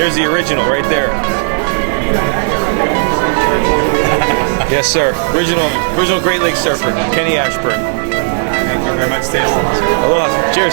There's the original right there. Yes, sir. Original Great Lakes surfer, Kenny Ashburn. Thank you very much, Stacey. Aloha. Cheers.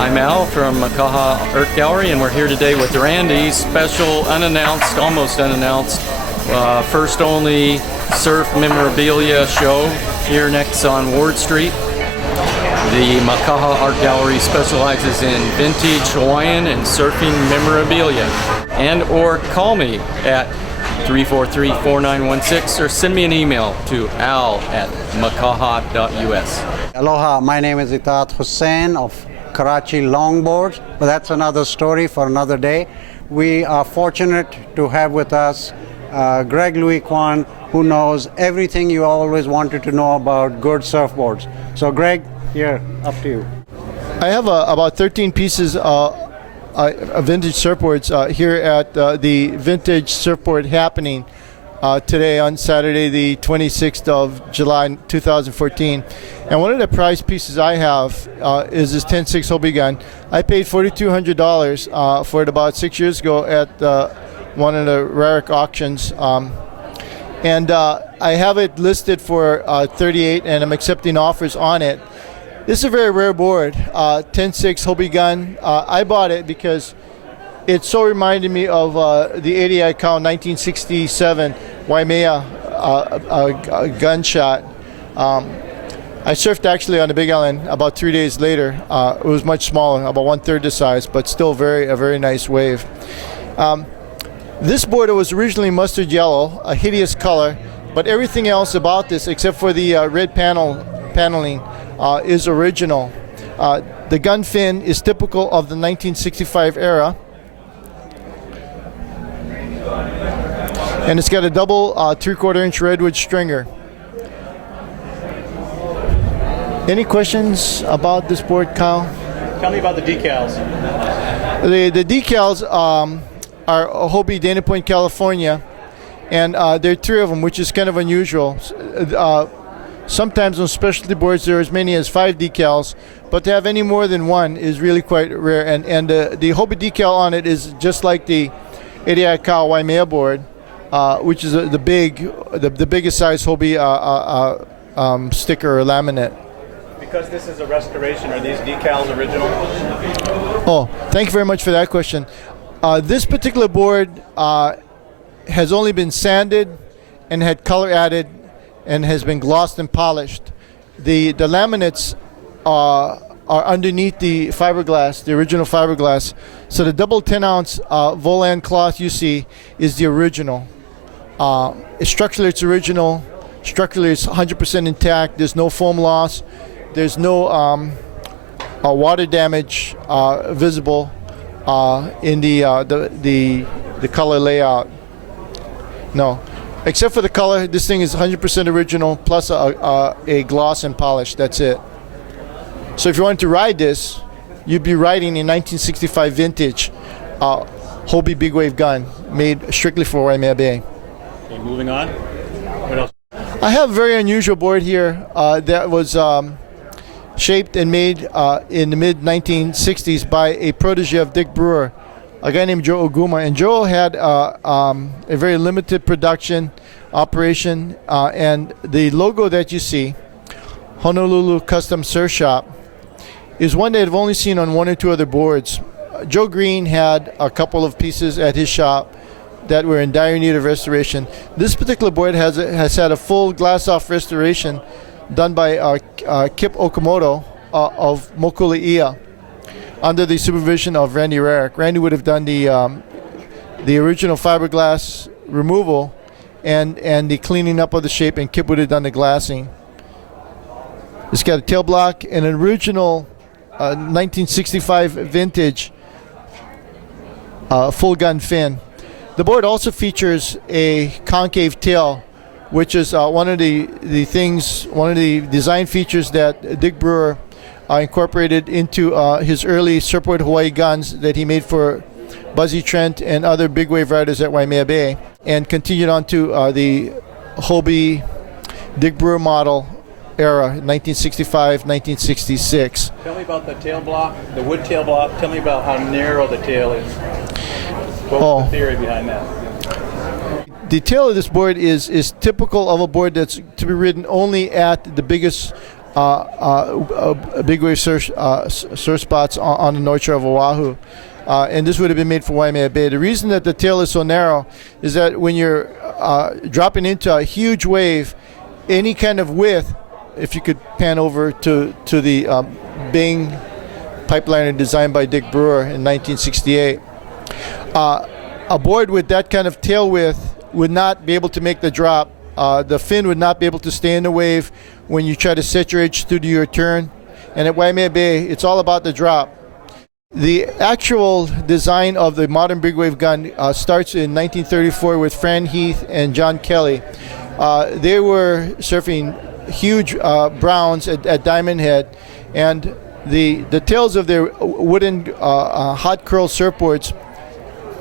I'm Al from Makaha Art Gallery, and we're here today with Randy's special, unannounced, almost unannounced, first only surf memorabilia show here next on Ward Street. The Makaha Art Gallery specializes in vintage Hawaiian and surfing memorabilia. And or call me at 343-4916 or send me an email to al@makaha.us. Aloha, my name is Itat Hussain of Karachi Longboards, but that's another story for another day. We are fortunate to have with us Greg Lui Kwan, who knows everything you always wanted to know about good surfboards. So Greg, here, up to you. I have about 13 pieces of vintage surfboards here at the Vintage Surfboard Happening today on Saturday, the 26th of July 2014. And one of the prize pieces I have is this 10.6 Hobie gun. I paid $4,200 for it about 6 years ago at one of the Rarick auctions. And I have it listed for $38, and I'm accepting offers on it. This is a very rare board, 10.6 Hobie gun. I bought it because it so reminded me of the 80 I count 1967 Waimea gunshot. I surfed actually on the Big Island about 3 days later. It was much smaller, about 1/3 the size, but still a very nice wave. This board was originally mustard yellow, a hideous color, but everything else about this, except for the red paneling, is original. The gun fin is typical of the 1965 era. And it's got a double 3/4 inch redwood stringer. Any questions about this board, Kyle? Tell me about the decals. The decals are Hobie, Dana Point, California, and there are 3 of them, which is kind of unusual. Sometimes on specialty boards there are as many as 5 decals, but to have any more than 1 is really quite rare. And the Hobie decal on it is just like the 80 Ika Waimea board, which is the biggest size Hobie sticker or laminate. Because this is a restoration, are these decals original? Oh, thank you very much for that question. This particular board has only been sanded and had color added and has been glossed and polished. The laminates are underneath the fiberglass, the original fiberglass. So the double 10-ounce Volan cloth you see is the original. Structurally, it's original. Structurally, it's 100% intact. There's no foam loss. There's no water damage visible in the color layout. No, except for the color. This thing is 100% original plus a gloss and polish. That's it. So if you wanted to ride this, you'd be riding a 1965 vintage Hobie big wave gun made strictly for Waimea Bay. Okay, moving on. What else? I have a very unusual board here that was shaped and made in the mid-1960s by a protege of Dick Brewer, a guy named Joe Oguma. And Joe had a very limited production operation, and the logo that you see, Honolulu Custom Surf Shop, is one that I've only seen on 1 or 2 other boards. Joe Green had a couple of pieces at his shop that were in dire need of restoration. This particular board has had a full glass-off restoration done by Kip Okamoto of Mokuleia under the supervision of Randy Rarick. Randy would have done the the original fiberglass removal and the cleaning up of the shape, and Kip would have done the glassing. It's got a tail block and an original 1965 vintage full gun fin. The board also features a concave tail, which is one of the design features that Dick Brewer incorporated into his early Surfboard Hawaii guns that he made for Buzzy Trent and other big wave riders at Waimea Bay, and continued on to the Hobie Dick Brewer model era, 1965, 1966. Tell me about the tail block, the wood tail block. Tell me about how narrow the tail is. What was the theory behind that? The tail of this board is typical of a board that's to be ridden only at the biggest big wave surf spots on the north shore of Oahu. And this would have been made for Waimea Bay. The reason that the tail is so narrow is that when you're dropping into a huge wave, any kind of width, if you could pan over to the Bing pipeliner designed by Dick Brewer in 1968, a board with that kind of tail width would not be able to make the drop. The fin would not be able to stay in the wave when you try to set your edge to do your turn. And at Waimea Bay, it's all about the drop. The actual design of the modern big wave gun starts in 1934 with Fran Heath and John Kelly. They were surfing huge browns at Diamond Head, and the tails of their wooden hot curl surfboards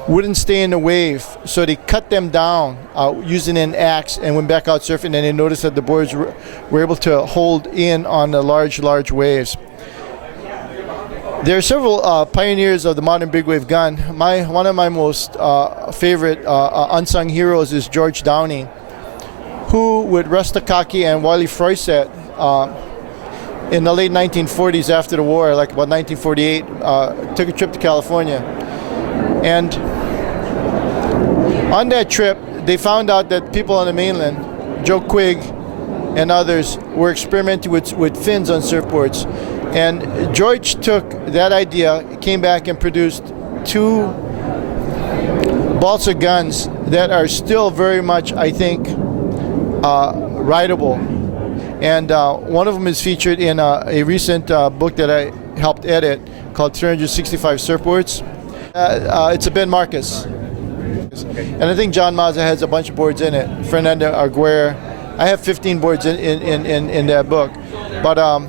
wouldn't stay in the wave, so they cut them down using an axe and went back out surfing, and they noticed that the boards were able to hold in on the large waves. There are several pioneers of the modern big wave gun. One of my most favorite unsung heroes is George Downing, who with Russ Takaki and Wiley Froisset in the late 1940s after the war, like about 1948, took a trip to California. And on that trip, they found out that people on the mainland, Joe Quigg and others, were experimenting with fins on surfboards. And George took that idea, came back and produced two balsa guns that are still very much, I think, rideable. And one of them is featured in a recent book that I helped edit called 365 Surfboards. It's a Ben Marcus. And I think John Mazza has a bunch of boards in it. Fernando Arguer. I have 15 boards in that book. But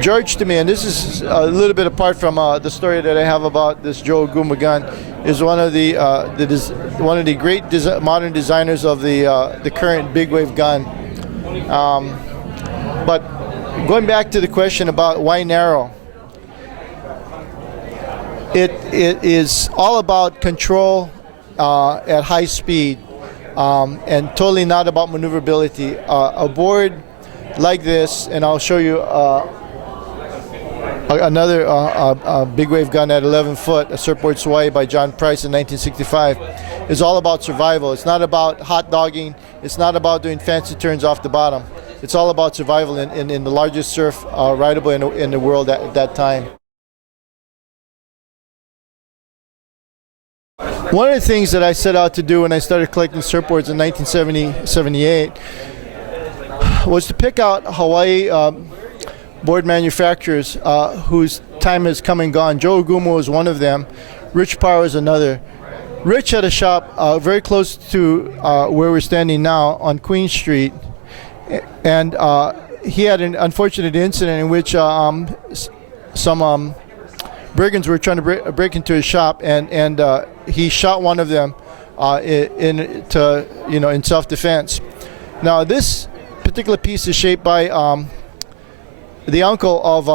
George, to me, and this is a little bit apart from the story that I have about this Joe Aguma gun, is one of the great modern designers of the current big wave gun. But going back to the question about why narrow, it is all about control at high speed, and totally not about maneuverability. A board like this, and I'll show you another big wave gun at 11 foot, a Surfboard Hawaii by John Price in 1965, is all about survival. It's not about hot dogging. It's not about doing fancy turns off the bottom. It's all about survival in the largest surf rideable in the world at that time. One of the things that I set out to do when I started collecting surfboards in 1978 was to pick out Hawaii board manufacturers whose time has come and gone. Joe Aguma was one of them. Rich Parr was another. Rich had a shop very close to where we're standing now on Queen Street, and he had an unfortunate incident in which some brigands were trying to break into his shop, and he shot one of them in self-defense. Now, this particular piece is shaped by the uncle of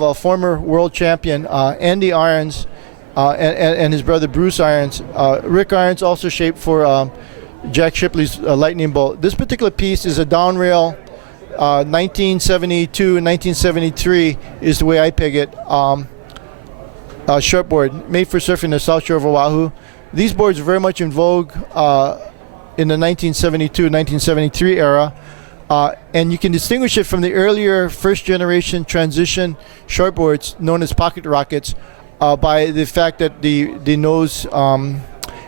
a former world champion, Andy Irons, and his brother Bruce Irons. Rick Irons also shaped for Jack Shipley's Lightning Bolt. This particular piece is a downrail 1972 and 1973 is the way I peg it. Shortboard made for surfing the South Shore of Oahu. These boards are very much in vogue in the 1972-1973 era. And you can distinguish it from the earlier first generation transition shortboards known as pocket rockets. by the fact that the nose and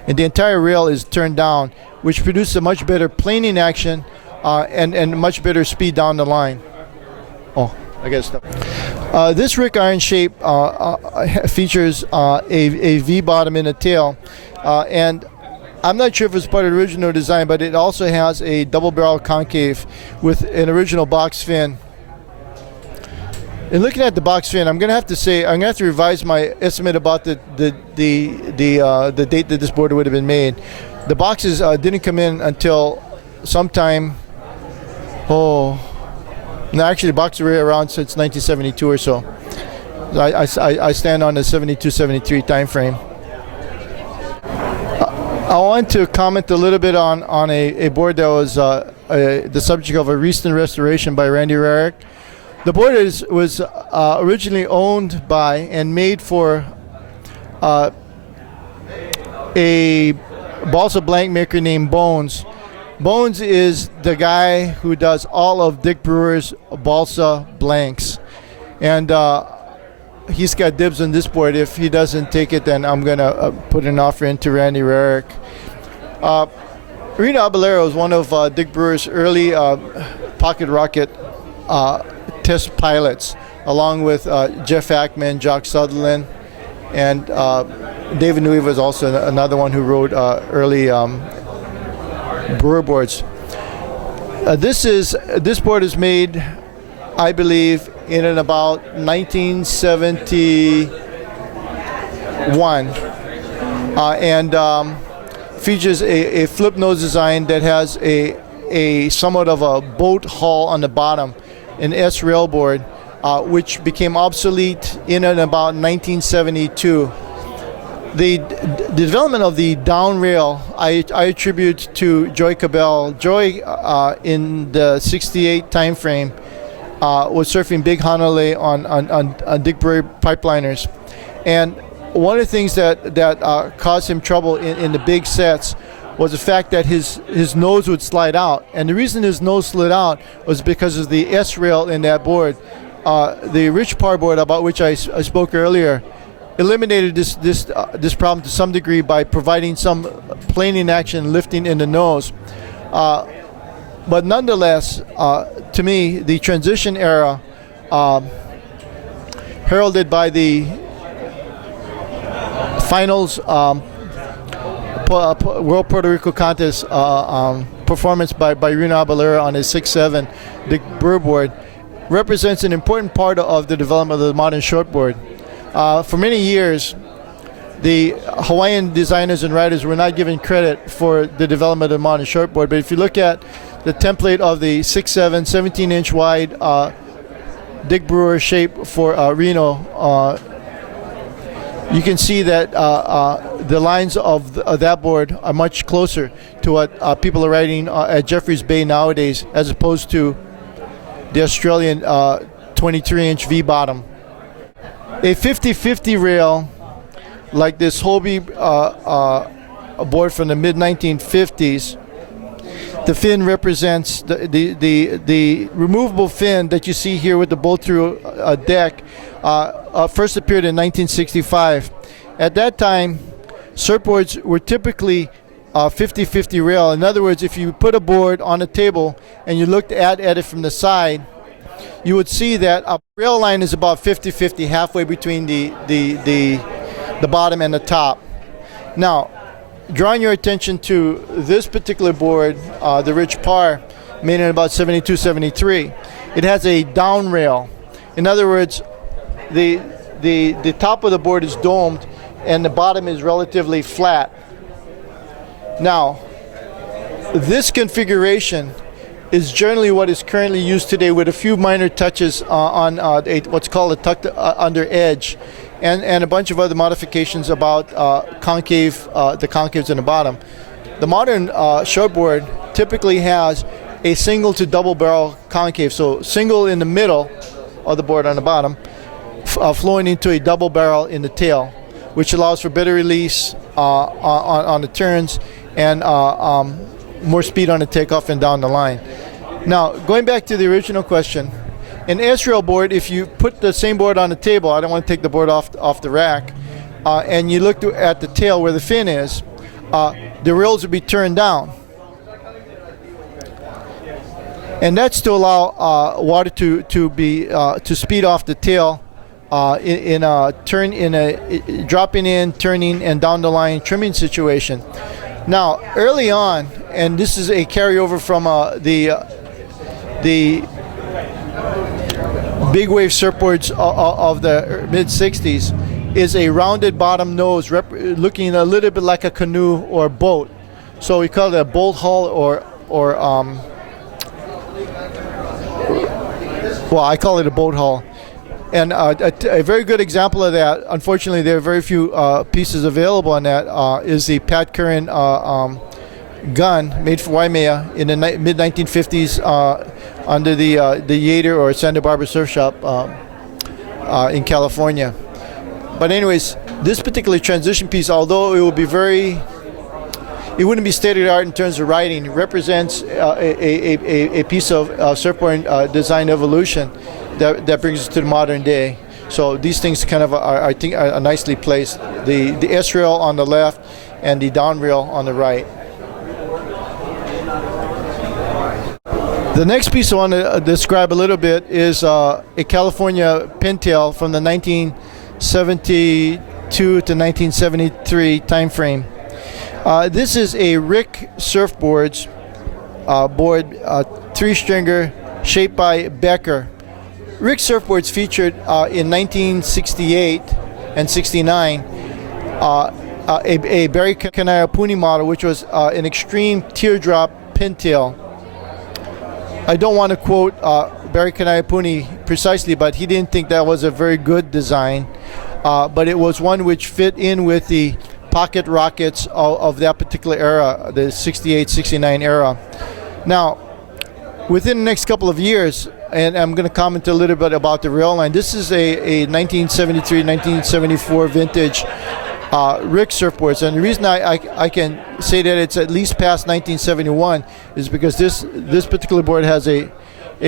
the entire rail is turned down, which produces a much better planing action and much better speed down the line. Oh, I guess. This Rick iron shape features a V bottom in the tail, and I'm not sure if it's part of the original design, but it also has a double barrel concave with an original box fin. And looking at the box fin, I'm going to have to say I'm going to have to revise my estimate about the date that this board would have been made. The boxes didn't come in until sometime. No, actually, the boxes were around since 1972 or so. I stand on the 72, 73 time frame. I want to comment a little bit on a board that was the subject of a recent restoration by Randy Rarick. The board was originally owned by and made for a balsa blank maker named Bones. Bones is the guy who does all of Dick Brewer's balsa blanks. And he's got dibs on this board. If he doesn't take it, then I'm going to put an offer into Randy Rarick. Reno Abellero is one of Dick Brewer's early pocket rocket test pilots, along with Jeff Ackman, Jock Sutherland, and David Nui was also another one who rode early Brewer boards. This board is made, I believe, in and about 1971, and features a flip nose design that has a somewhat of a boat hull on the bottom, an S rail board, which became obsolete in and about 1972. The development of the down rail I attribute to Joy Cabell. Joy, in the '68 time frame, was surfing Big Honolulu on Dick Brewer pipeliners, and one of the things that caused him trouble in the big sets was the fact that his nose would slide out, and the reason his nose slid out was because of the S rail in that board. The Rich Par board, about which I spoke earlier, eliminated this problem to some degree by providing some planing action, lifting in the nose. But nonetheless, to me, the transition era, heralded by the finals World Puerto Rico Contest performance by Reno Abellero on his 6'7" Dick Brewer board, represents an important part of the development of the modern shortboard. For many years, the Hawaiian designers and writers were not given credit for the development of the modern shortboard, but if you look at the template of the 6'7", 17-inch wide Dick Brewer shape for Reno, you can see that the lines of that board are much closer to what people are writing at Jeffreys Bay nowadays, as opposed to the Australian 23-inch V-bottom. A 50-50 rail, like this Hobie board from the mid-1950s, the fin represents the removable fin that you see here with the bolt-through deck. First appeared in 1965. At that time, surfboards were typically 50-50 rail. In other words, if you put a board on a table and you looked at it from the side, you would see that a rail line is about 50-50, halfway between the bottom and the top. Now, drawing your attention to this particular board, the Rich Par, made in about 72, 73, it has a down rail. In other words, the top of the board is domed and the bottom is relatively flat. Now, this configuration is generally what is currently used today, with a few minor touches on what's called a tucked under edge, and a bunch of other modifications about the concaves in the bottom. The modern shortboard typically has a single to double barrel concave, so single in the middle of the board on the bottom, flowing into a double barrel in the tail, which allows for better release on the turns and more speed on the takeoff and down the line. Now, going back to the original question, an S-rail board, if you put the same board on the table, I don't want to take the board off the rack, and you look at the tail where the fin is, the rails would be turned down. And that's to allow water to speed off the tail in a dropping in, turning, and down the line trimming situation. Now, early on, and this is a carryover from the big wave surfboards of the mid '60s, is a rounded bottom nose, looking a little bit like a canoe or boat. So we call it a boat hull, or well, I call it a boat hull. And a very good example of that, unfortunately there are very few pieces available on that, is the Pat Curran gun made for Waimea in the mid-1950s under the Yater or Santa Barbara Surf Shop in California. But anyways, this particular transition piece, although it will be it wouldn't be state-of-the-art in terms of writing, it represents a piece of surfboard design evolution that brings us to the modern day. So these things kind of I think are nicely placed. The S rail on the left and the down rail on the right. The next piece I want to describe a little bit is a California pintail from the 1972 to 1973 time frame. This is a Rick Surfboards board, 3-stringer, shaped by Becker. Rick Surfboards featured in 1968 and 69 a Barry Kanaiapuni model, which was an extreme teardrop pintail. I don't want to quote Barry Kanaiapuni precisely, but he didn't think that was a very good design. But it was one which fit in with the pocket rockets of that particular era, the 68, 69 era. Now, within the next couple of years, and I'm going to comment a little bit about the rail line. This is a 1973, 1974 vintage Rick surfboards, and the reason I can say that it's at least past 1971 is because this particular board has a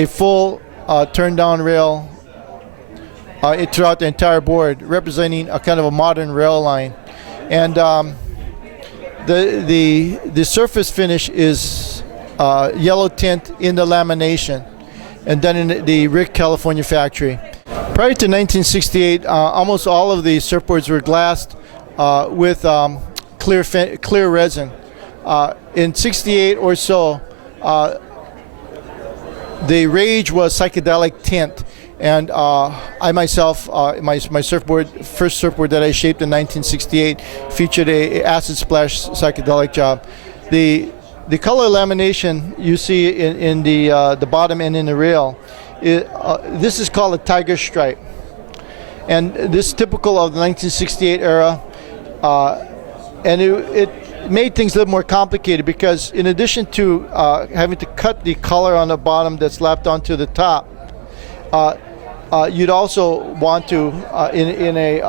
full turn down rail throughout the entire board, representing a kind of a modern rail line, and the surface finish is yellow tint in the lamination, and done in the Rick California factory. Prior to 1968, almost all of the surfboards were glassed with clear resin. In 68 or so, the rage was psychedelic tint, and I myself, my first surfboard that I shaped in 1968 featured a acid splash psychedelic job. The color lamination you see in the bottom and in the rail, this is called a tiger stripe, and this is typical of the 1968 era. And it made things a little more complicated because in addition to having to cut the color on the bottom that's lapped onto the top, you'd also want to, in a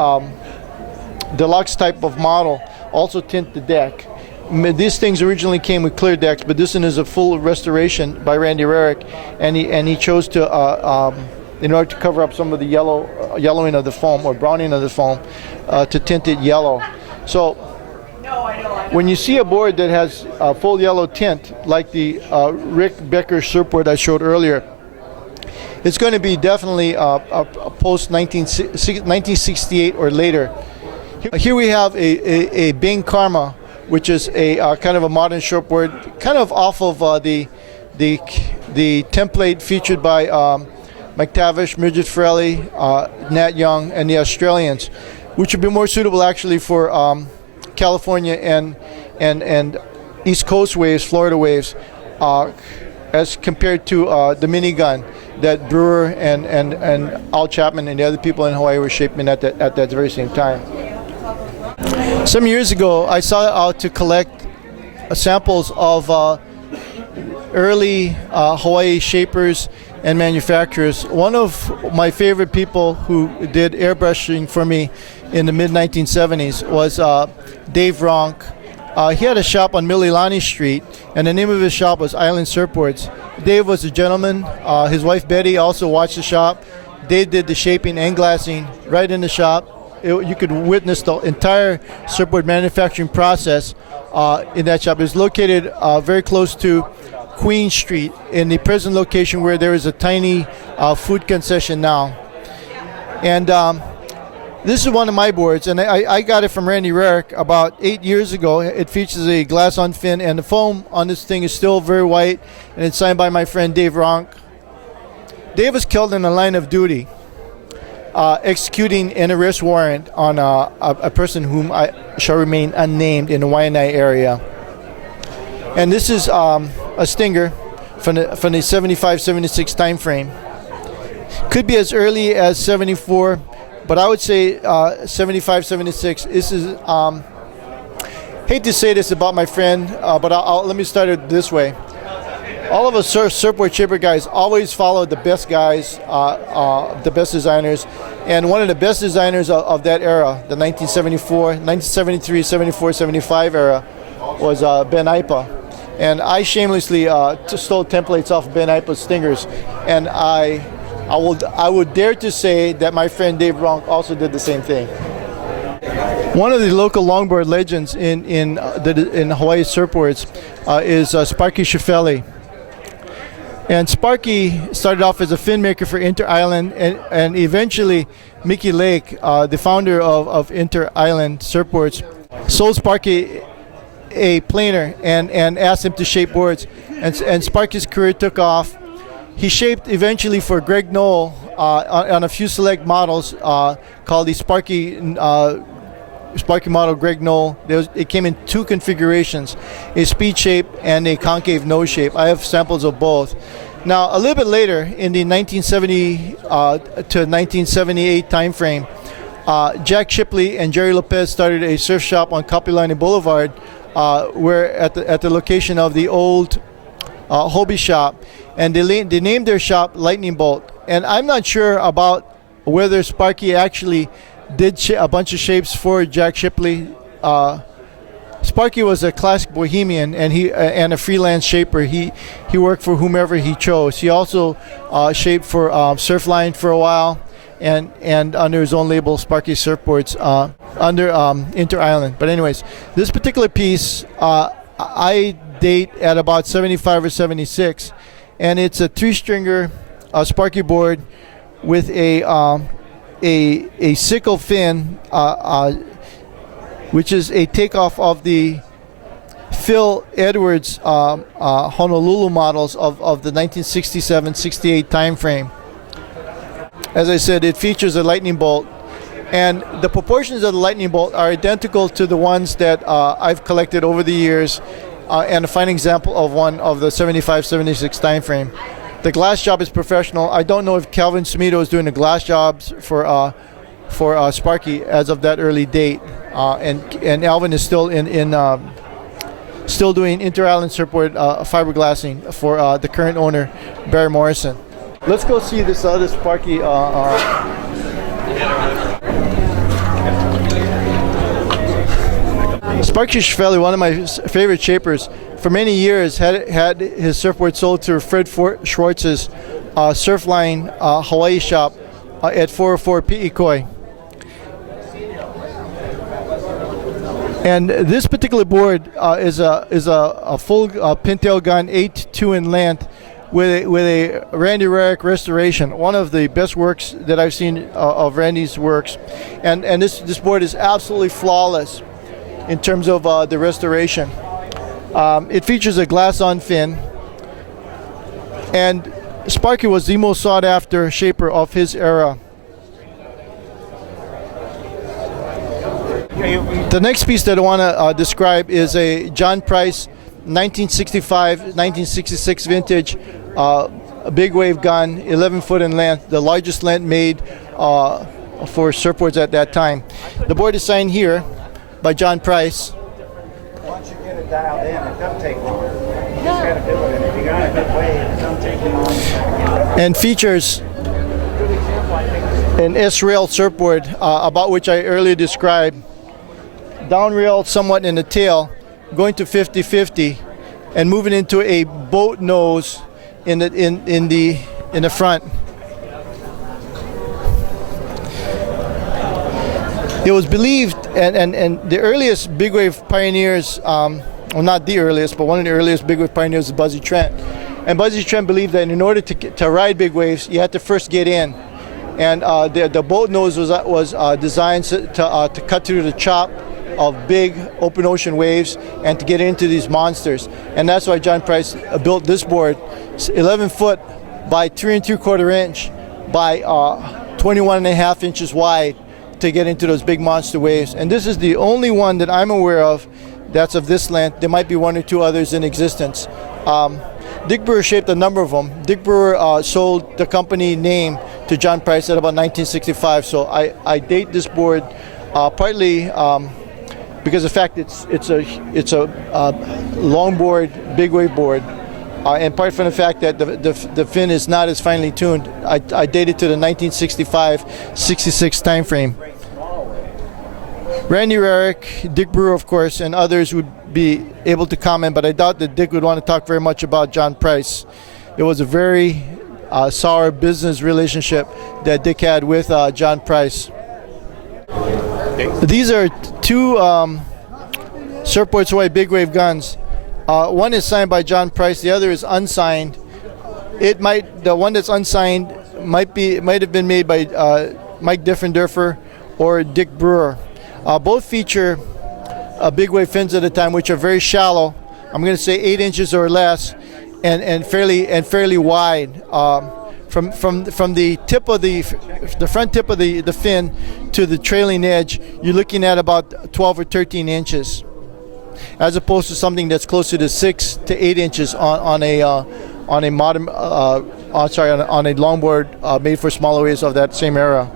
deluxe type of model, also tint the deck. These things originally came with clear decks, but this one is a full restoration by Randy Rarick, and he chose to, in order to cover up some of the yellowing of the foam or browning of the foam, to tint it yellow. So when you see a board that has a full yellow tint, like the Rick Becker surfboard I showed earlier, it's going to be definitely a post 1968 or later. Here we have a Bing Karma, which is a kind of a modern shortboard, kind of off of the template featured by McTavish, Midget Frelly, Nat Young, and the Australians, which would be more suitable actually for California and East Coast waves, Florida waves, as compared to the minigun that Brewer and Al Chapman and the other people in Hawaii were shaping at that very same time. Some years ago, I set out to collect samples of early Hawaii shapers and manufacturers. One of my favorite people who did airbrushing for me in the mid-1970s was Dave Ronk. He had a shop on Mililani Street, and the name of his shop was Island Surfboards. Dave was a gentleman. His wife Betty also watched the shop. Dave did the shaping and glassing right in the shop. you could witness the entire surfboard manufacturing process in that shop. It's located very close to Queen Street in the present location where there is a tiny food concession now. And this is one of my boards, and I got it from Randy Rarick about 8 years ago. It features a glass on fin, and the foam on this thing is still very white, and it's signed by my friend Dave Ronk. Dave was killed in the line of duty, executing an arrest warrant on a person whom I shall remain unnamed in the Waianae area. And this is a Stinger from the 75-76 time frame. Could be as early as 74, but I would say 75-76. This is, hate to say this about my friend, but let me start it this way. All of us surfboard shaper guys always follow the best guys, the best designers, and one of the best designers of that era, the 1974, 1973, 74, 75 era, was Ben Ipa. And I shamelessly stole templates off Ben Ipa's Stingers, and I would dare to say that my friend Dave Ronk also did the same thing. One of the local longboard legends in Hawaii surfboards is Sparky Schiffelli. And Sparky started off as a fin maker for Inter Island, and eventually Mickey Lake, the founder of Inter Island Surfboards, sold Sparky a planer and asked him to shape boards. And Sparky's career took off. He shaped eventually for Greg Lui on a few select models called the Sparky model Greg Lui. It came in two configurations, a speed shape and a concave nose shape. I have samples of both. Now, a little bit later, in the 1970 to 1978 time frame, Jack Shipley and Jerry Lopez started a surf shop on Kapiolani Boulevard, where at the location of the old Hobie shop, and they named their shop Lightning Bolt. And I'm not sure about whether Sparky actually did a bunch of shapes for Jack Shipley. Sparky was a classic bohemian, and and a freelance shaper. He worked for whomever he chose. He also shaped for Surfline for a while, and under his own label, Sparky Surfboards, under Inter Island. But anyways, this particular piece I date at about 75 or 76, and it's a 3-stringer Sparky board with a sickle fin, which is a takeoff of the Phil Edwards Honolulu models of the 1967-68 time frame. As I said, it features a lightning bolt, and the proportions of the lightning bolt are identical to the ones that I've collected over the years, and a fine example of one of the 75-76 time frame. The glass job is professional. I don't know if Calvin Smito is doing the glass jobs for Sparky as of that early date, and Alvin is still still doing inter-island surfboard fiberglassing for the current owner, Barry Morrison. Let's go see this other Sparky. Sparky Schiffelli, one of my favorite shapers, for many years had his surfboard sold to Fred Schwartz's Surfline Hawaii shop at 404 Pi'ikoi. And this particular board is a full pintail gun, 8'2" in length, with a Randy Rarick restoration. One of the best works that I've seen of Randy's works, and this board is absolutely flawless in terms of the restoration. It features a glass-on fin, and Sparky was the most sought-after shaper of his era. The next piece that I want to describe is a John Price 1965-1966 vintage big wave gun, 11 foot in length, the largest length made for surfboards at that time. The board is signed here by John Price. Once you get it dialed in, it doesn't take long. You just got to do it, and if you got a good wave, it doesn't take long. And features an S-rail surfboard, about which I earlier described. Down rail somewhat in the tail, going to 50-50, and moving into a boat nose in the front. It was believed, and the earliest big wave pioneers, well, not the earliest, but one of the earliest big wave pioneers is Buzzy Trent. And Buzzy Trent believed that in order to ride big waves, you had to first get in. And the boat nose was designed to cut through the chop of big open ocean waves and to get into these monsters. And that's why John Price built this board, 11 foot by 3 3/4 inch by 21.5 inches wide, to get into those big monster waves. And this is the only one that I'm aware of that's of this length. There might be one or two others in existence. Dick Brewer shaped a number of them. Dick Brewer sold the company name to John Price at about 1965. So I date this board partly because of the fact it's a longboard, big wave board, and part from the fact that the fin is not as finely tuned. I date it to the 1965-66 time frame. Randy Rarick, Dick Brewer, of course, and others would be able to comment, but I doubt that Dick would want to talk very much about John Price. It was a very sour business relationship that Dick had with John Price. These are two Surfboards Hawaii big wave guns. One is signed by John Price, the other is unsigned. The one that's unsigned might have been made by Mike Diffenderfer or Dick Brewer. Both feature big wave fins at the time, which are very shallow. I'm going to say 8 inches or less, and fairly wide. From the tip of the front tip of the fin to the trailing edge, you're looking at about 12 or 13 inches, as opposed to something that's closer to 6 to 8 inches on a longboard made for smaller waves of that same era.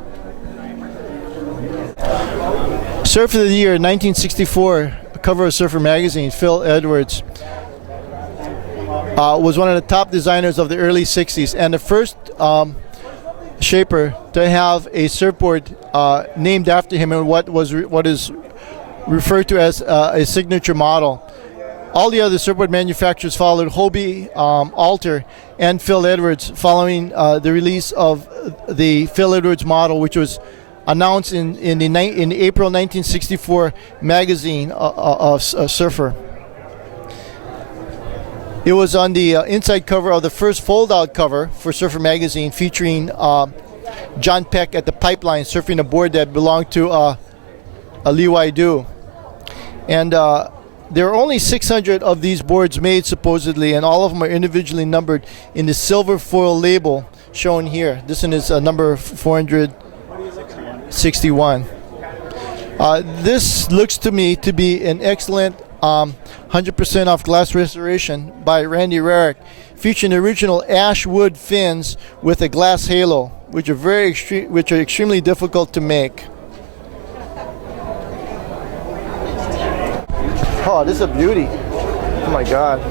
Surfer of the Year 1964, cover of Surfer magazine, Phil Edwards, was one of the top designers of the early 60s and the first shaper to have a surfboard named after him and what is referred to as a signature model. All the other surfboard manufacturers followed Hobie, Alter, and Phil Edwards following the release of the Phil Edwards model, which was announced in April 1964 magazine of Surfer. It was on the inside cover of the first fold-out cover for Surfer magazine, featuring John Peck at the pipeline surfing a board that belonged to a Lee Wai-Do. And there are only 600 of these boards made, supposedly, and all of them are individually numbered in the silver foil label shown here. This one is number 461. This looks to me to be an excellent 100% off glass restoration by Randy Rarick, featuring the original ash wood fins with a glass halo, which are extremely difficult to make. Oh, this is a beauty. Oh my God.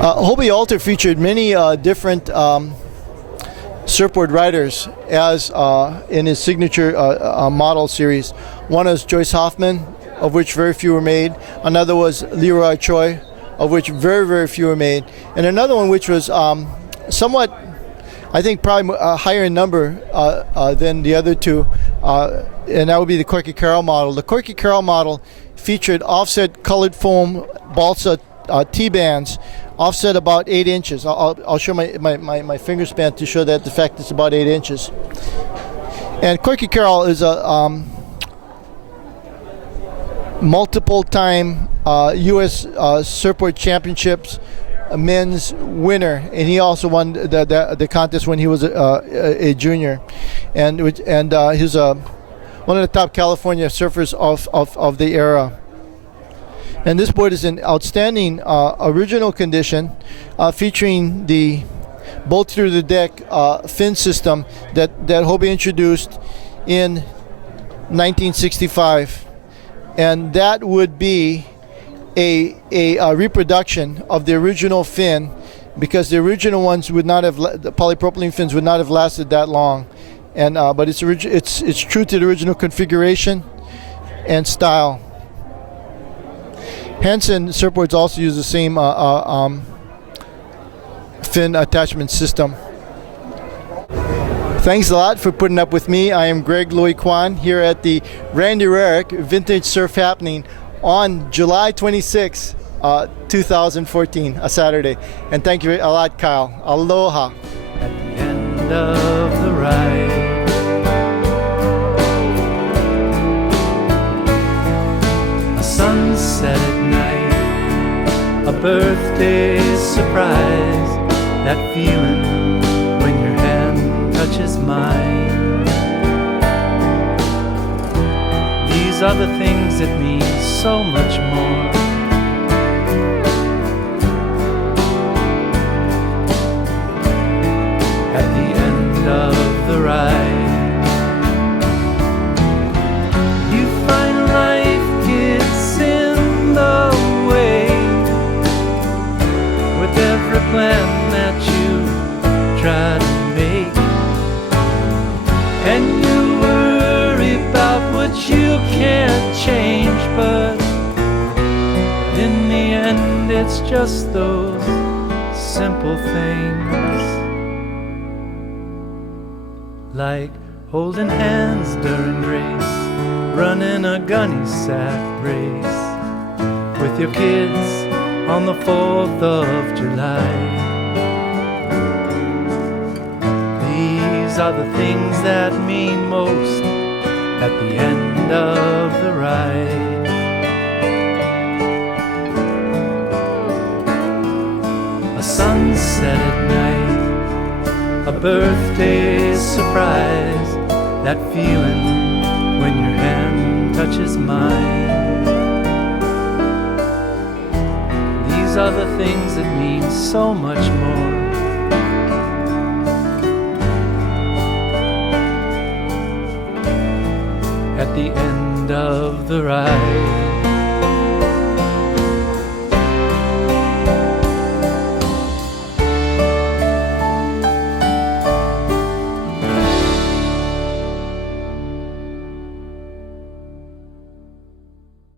Hobie Alter featured many different surfboard riders as in his signature model series. One was Joyce Hoffman, of which very few were made. Another was Leroy Choi, of which very, very few were made. And another one which was somewhat, I think, probably a higher in number than the other two, and that would be the Corky Carroll model. The Corky Carroll model featured offset colored foam balsa T-bands, offset about 8 inches. I'll show my finger span to show that the fact it's about 8 inches. And Corky Carroll is a multiple-time U.S. Surfboard Championships men's winner, and he also won the contest when he was a junior, and he's one of the top California surfers of the era. And this board is in outstanding original condition, featuring the bolt through the deck fin system that Hobie introduced in 1965, and that would be a reproduction of the original fin, because the original ones would not have, the polypropylene fins would not have lasted that long, and but it's true to the original configuration and style. Hansen surfboards also use the same fin attachment system. Thanks a lot for putting up with me. I am Greg Lui Kwan here at the Randy Rarick Vintage Surf Happening on July 26, 2014, a Saturday. And thank you a lot, Kyle. Aloha. At the end of the ride, a sunset at night, a birthday surprise, that feeling when your hand touches mine. These are the things that mean so much more. At the end of the ride, you find life gets in the way with every plan that you try to make, and you worry about what you can't change, but in the end it's just those simple things, like holding hands during grace, running a gunny sack race with your kids on the 4th of July. These are the things that mean most at the end of the ride. A sunset at night, a birthday surprise, that feeling when your hand touches mine. These are the things that mean so much more. At the end of the ride.